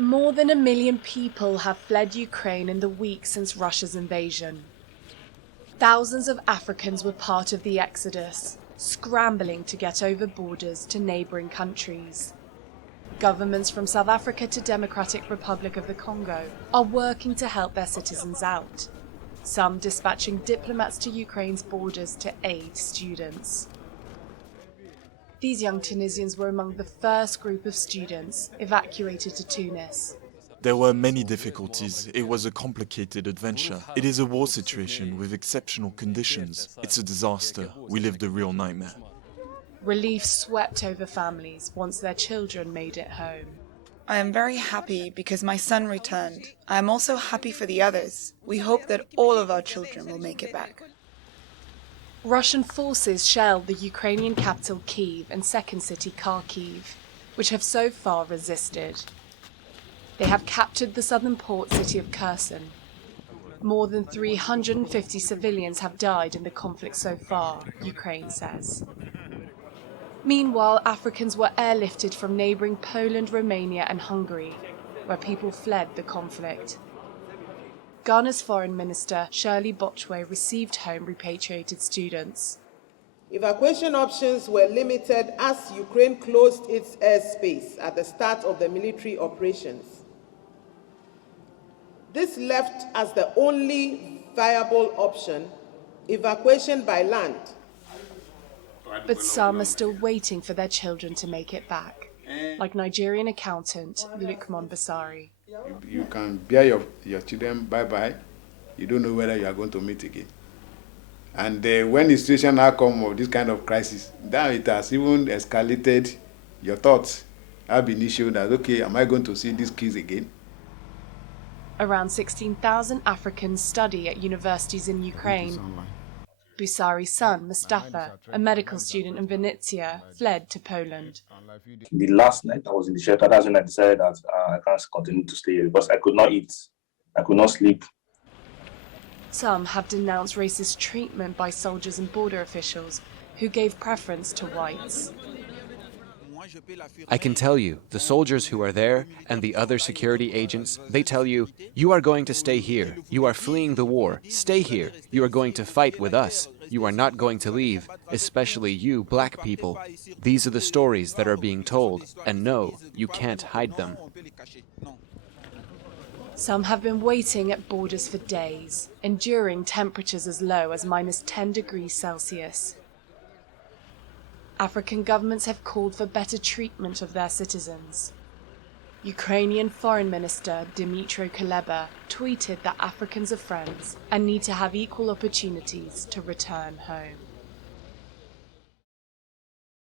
More than 1 million people have fled Ukraine in the week since Russia's invasion. Thousands of Africans were part of the exodus, scrambling to get over borders to neighbouring countries. Governments from South Africa to Democratic Republic of the Congo are working to help their citizens out, some dispatching diplomats to Ukraine's borders to aid students. These young Tunisians were among the first group of students evacuated to Tunis. There were many difficulties. It was a complicated adventure. It is a war situation with exceptional conditions. It's a disaster. We lived a real nightmare. Relief swept over families once their children made it home. I am very happy because my son returned. I am also happy for the others. We hope that all of our children will make it back. Russian forces shelled the Ukrainian capital Kyiv and second city Kharkiv, which have so far resisted. They have captured the southern port city of Kherson. More than 350 civilians have died in the conflict so far, Ukraine says. Meanwhile, Africans were airlifted from neighbouring Poland, Romania and Hungary, where people fled the conflict. Ghana's Foreign Minister Shirley Botchway received home repatriated students. Evacuation options were limited as Ukraine closed its airspace at the start of the military operations. This left as the only viable option evacuation by land. But some are still waiting for their children to make it back, like Nigerian accountant Lukman Basari. You can bear your children bye-bye. You don't know whether you are going to meet again. And when the situation now comes of this kind of crisis, now it has even escalated your thoughts. Ab initio that, okay, am I going to see these kids again? Around 16,000 Africans study at universities in Ukraine. Busari's son, Mustafa, a medical student in Vinnytsia, fled to Poland. The last night I was in the shelter, that's when I decided that I can't continue to stay here because I could not eat, I could not sleep. Some have denounced racist treatment by soldiers and border officials who gave preference to whites. I can tell you, the soldiers who are there and the other security agents, they tell you, you are going to stay here. You are fleeing the war. Stay here. You are going to fight with us. You are not going to leave, especially you, black people. These are the stories that are being told, and no, you can't hide them. Some have been waiting at borders for days, enduring temperatures as low as -10 degrees Celsius. African governments have called for better treatment of their citizens. Ukrainian Foreign Minister Dmytro Kuleba tweeted that Africans are friends and need to have equal opportunities to return home.